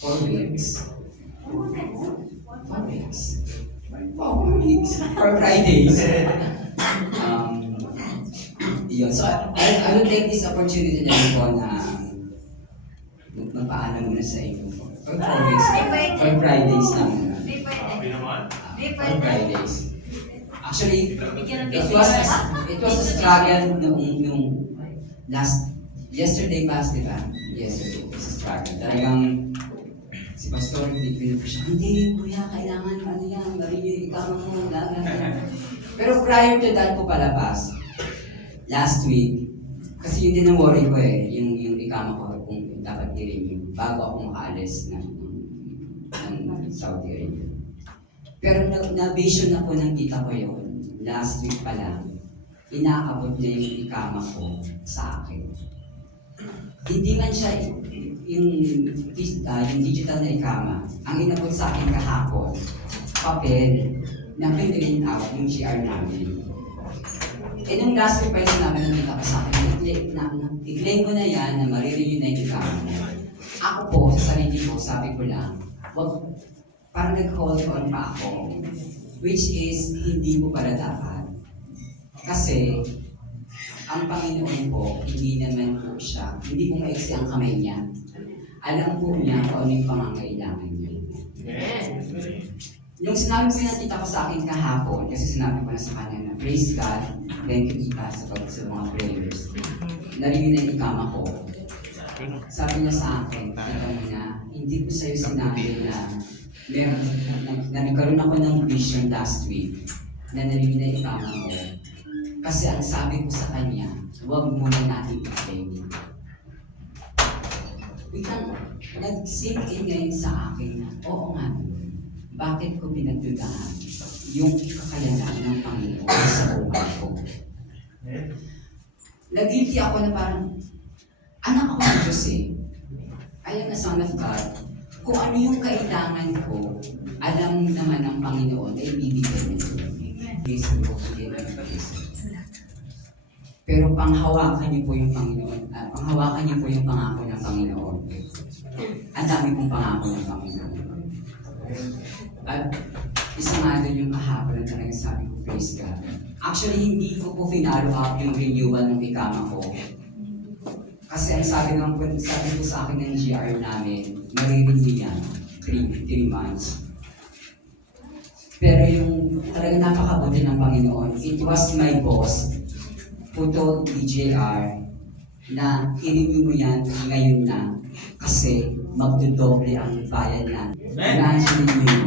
4 weeks. 4 weeks. 4 weeks. 4 Fridays. Yun. So, I will take this opportunity na po na magpaalam muna sa inyo. For 4 weeks. For Fridays lang. For Fridays. Actually, it was a struggle nung yesterday past, di ba? Yesterday, it was a struggle. Talagang, si Pastor, pinipin ko siya, hindi, kuya, kailangan, ano yan, gawin yung ikama mo, Pero prior to that po palabas, last week, kasi yun din ang worry ko yung ikama ko kung dapat i-renew bago ako makaalis ng Saudi Arabia. Pero na-vision na po ng tita ko yun, last week pa lang, inaabot niya yung ikama ko sa akin. Hindi man siya yung digital na ikama. Ang inabot sa akin kahapon, papel, na print out yung GR namin. Nung last week pa rin namin nakita ko sa akin, i-claim ko na yan na marirenew na yung ikama mo. Ako po, sa sarili ko, sabi ko lang, parang nag-hold on pa ako. Which is, hindi po pala dapat. Kasi, ang Panginoon po, hindi naman po siya, hindi po maiksi ang kamay niya. Alam po niya kung ano yung pangangailangan niya. Yung sinabi ko na tita ko sa akin kahapon, kasi sinabi ko na sa kanya na, praise God, thank you tita sa mga prayers. Narinig na yung ikama ko. Sabi niya sa akin, tita mo na, hindi ko sa'yo sinabi na nagkaroon ako ng vision last week na narinig na yung ikama mo. Kasi ang sabi ko sa kanya, huwag muna natin i-claim. Biglang nag-sink in ngayon sa akin na, oo nga, bakit ko pinagdudahan yung kakayanan ng Panginoon sa buhay ko? Nag-guilty ako na parang, anak ako ng Diyos eh. I am a son of God. Kung ano yung kailangan ko, alam naman ng Panginoon ay bibigyan niya. Pero panghawakan niyo po yung Panginoon. Panghawakan niyo po yung pangako ng Panginoon. Ang dami pong pangako ng Panginoon. At isa nga doon yung kahapon na talagang sabi ko, praise God. Actually, hindi ko po finalo up yung renewal ng ikama ko. Kasi ang sabi ko sa akin ng GR namin, marirenew yan, 3 months. Pero yung talagang napakabuti ng Panginoon, it was my boss who told DJR na i-renew mo yan ngayon na kasi magdodoble ang bayan na. Imagine nyo yun.